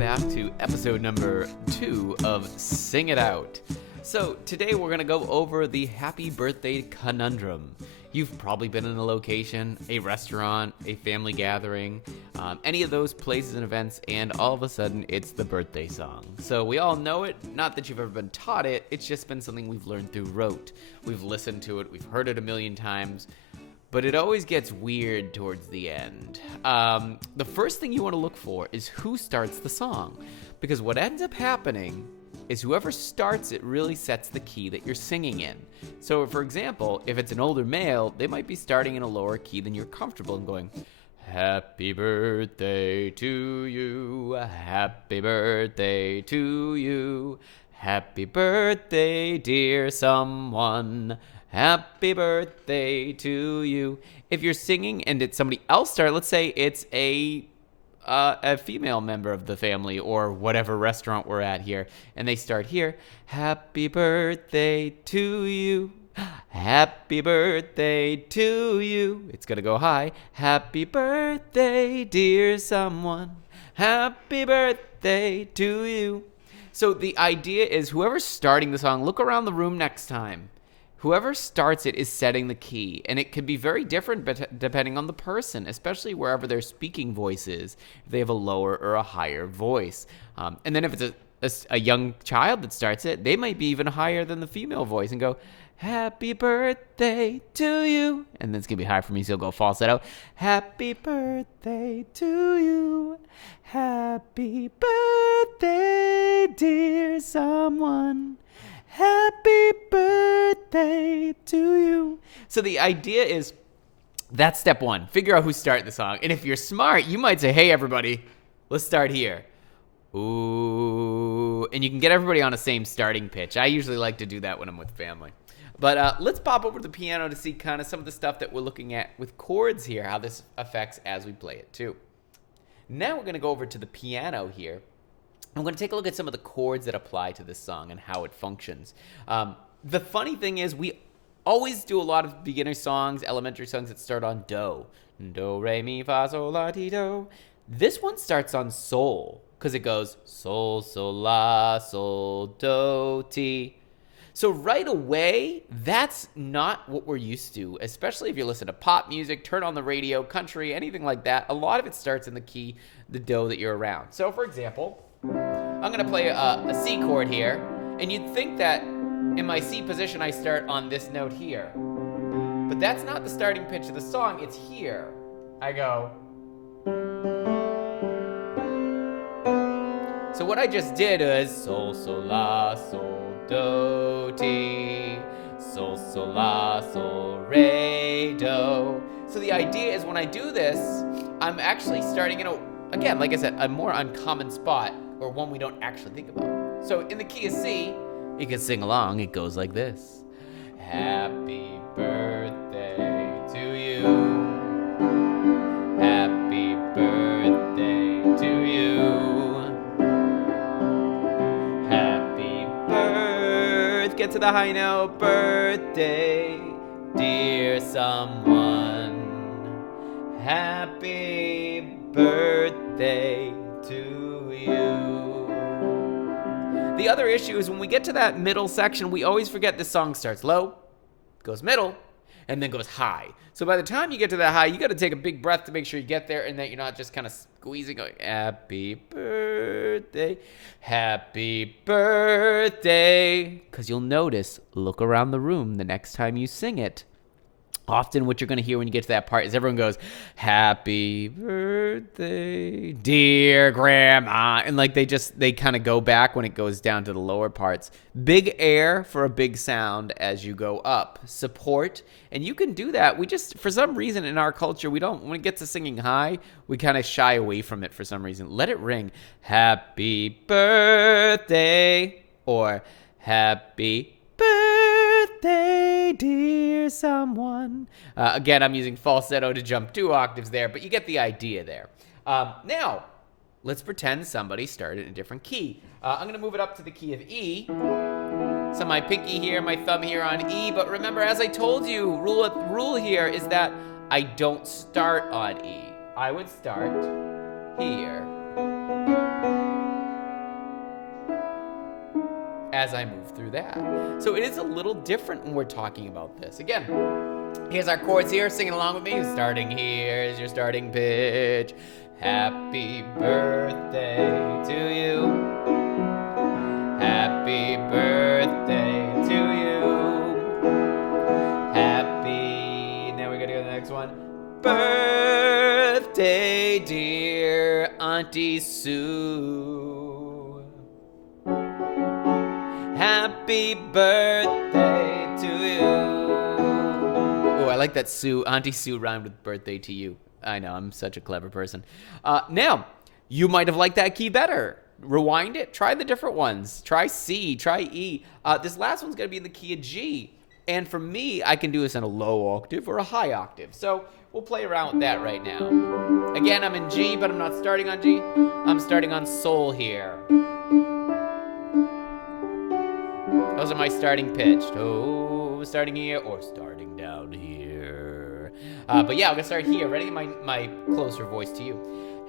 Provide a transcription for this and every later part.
back to episode number 2 of Sing It Out. So today we're going to go over the Happy Birthday Conundrum. You've probably been in a location, a restaurant, a family gathering, any of those places and events, and all of a sudden it's the birthday song. So we all know it, not that you've ever been taught it, it's just been something we've learned through rote. We've listened to it, we've heard it a million times, but it always gets weird towards the end. The first thing you want to look for is who starts the song, because what ends up happening is whoever starts it really sets the key that you're singing in. So for example, if it's an older male, they might be starting in a lower key than you're comfortable and going, "Happy birthday to you, happy birthday to you, happy birthday dear someone, happy birthday to you." If you're singing and it's somebody else start, let's say it's a female member of the family or whatever restaurant we're at here, and they start here, "Happy birthday to you, happy birthday to you." It's gonna go high. "Happy birthday, dear someone, happy birthday to you." So the idea is whoever's starting the song, look around the room next time. Whoever starts it is setting the key, and it can be very different depending on the person, especially wherever their speaking voice is, if they have a lower or a higher voice. And then if it's a young child that starts it, they might be even higher than the female voice and go, "Happy birthday to you." And then it's going to be high for me, so it'll go falsetto. "Happy birthday to you. Happy birthday, dear someone. Happy birthday to you." So the idea is, that's step one. Figure out who's starting the song. And if you're smart, you might say, "Hey, everybody, let's start here." Ooh. And you can get everybody on the same starting pitch. I usually like to do that when I'm with family. But let's pop over to the piano to see kind of some of the stuff that we're looking at with chords here, how this affects as we play it too. Now we're going to go over to the piano here. I'm going to take a look at some of the chords that apply to this song and how it functions. The funny thing is we always do a lot of beginner songs, elementary songs that start on do. Do, re, mi, fa, sol, la, ti, do. This one starts on sol because it goes sol, sol, la, sol, do, ti. So right away, that's not what we're used to, especially if you listen to pop music, turn on the radio, country, anything like that. A lot of it starts in the key, the do that you're around. So for example, I'm going to play a C chord here, and you'd think that in my C position I start on this note here. But that's not the starting pitch of the song, it's here. I go. So what I just did is sol, sol, la, sol, do, ti, sol, sol, la, sol, re, do. So the idea is when I do this, I'm actually starting in again, like I said, a more uncommon spot, or one we don't actually think about. So in the key of C, you can sing along. It goes like this. Happy birthday to you. Happy birthday to you. Happy birthday. Get to the high note. Birthday, dear someone. Happy birthday to you. The other issue is when we get to that middle section, we always forget this song starts low, goes middle, and then goes high. So by the time you get to that high, you got to take a big breath to make sure you get there and that you're not just kind of squeezing going, "Happy birthday, happy birthday." Because you'll notice, look around the room the next time you sing it. Often what you're going to hear when you get to that part is everyone goes, "Happy birthday, dear grandma." And like they kind of go back when it goes down to the lower parts. Big air for a big sound as you go up. Support. And you can do that. We just, for some reason in our culture, when it gets to singing high, we kind of shy away from it for some reason. Let it ring. Happy birthday, or happy birthday, dear someone. Again, I'm using falsetto to jump 2 octaves there, but you get the idea there. Now, let's pretend somebody started in a different key. I'm going to move it up to the key of E. So my pinky here, my thumb here on E. But remember, as I told you, rule here is that I don't start on E. I would start here. as I move through that. So it is a little different when we're talking about this. Again, here's our chords here, singing along with me. Starting here is your starting pitch. Happy birthday to you. Happy birthday to you. Happy, now we gotta go to the next one. Birthday, dear Auntie Sue. Happy birthday to you. Oh, I like that Sue. Auntie Sue rhymed with birthday to you. I know, I'm such a clever person. Now, you might have liked that key better. Rewind it. Try the different ones. Try C. Try E. This last one's going to be in the key of G. And for me, I can do this in a low octave or a high octave. So we'll play around with that right now. Again, I'm in G, but I'm not starting on G. I'm starting on Sol here. Those are my starting pitch. Oh, starting here or starting down here. But yeah, I'm going to start here. Ready? My closer voice to you.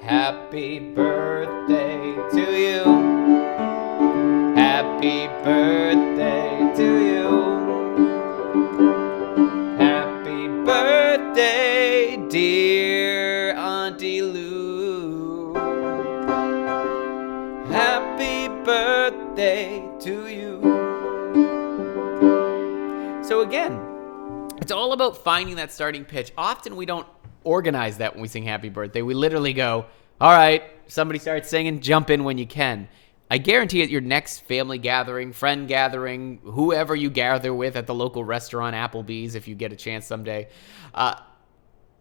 Happy birthday to you. Happy birthday to you. Happy birthday, dear Auntie Lou. Happy birthday to you. So again, it's all about finding that starting pitch. Often we don't organize that when we sing happy birthday. We literally go, all right, somebody starts singing, jump in when you can. I guarantee at your next family gathering, friend gathering, whoever you gather with at the local restaurant, Applebee's, if you get a chance someday,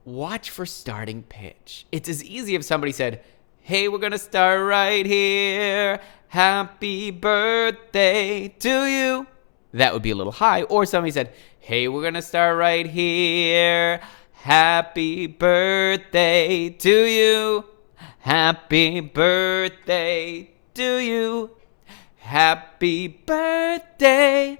watch for starting pitch. It's as easy if somebody said, hey, we're going to start right here. Happy birthday to you. That would be a little high. Or somebody said, hey, we're going to start right here. Happy birthday to you. Happy birthday to you. Happy birthday,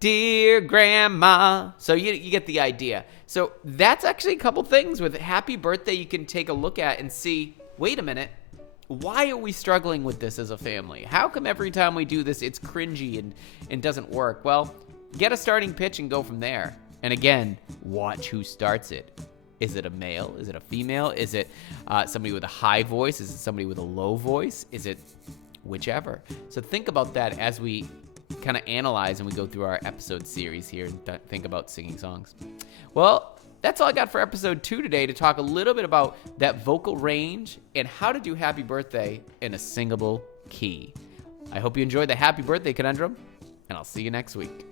dear Grandma. So you get the idea. So that's actually a couple things with happy birthday you can take a look at and see, wait a minute, why are we struggling with this as a family? How come every time we do this, it's cringy and doesn't work? Well, get a starting pitch and go from there. And again, watch who starts it. Is it a male? Is it a female? Is it somebody with a high voice? Is it somebody with a low voice? Is it whichever? So think about that as we kind of analyze and we go through our episode series here and think about singing songs. Well, that's all I got for episode 2 today, to talk a little bit about that vocal range and how to do Happy Birthday in a singable key. I hope you enjoyed the Happy Birthday Conundrum, and I'll see you next week.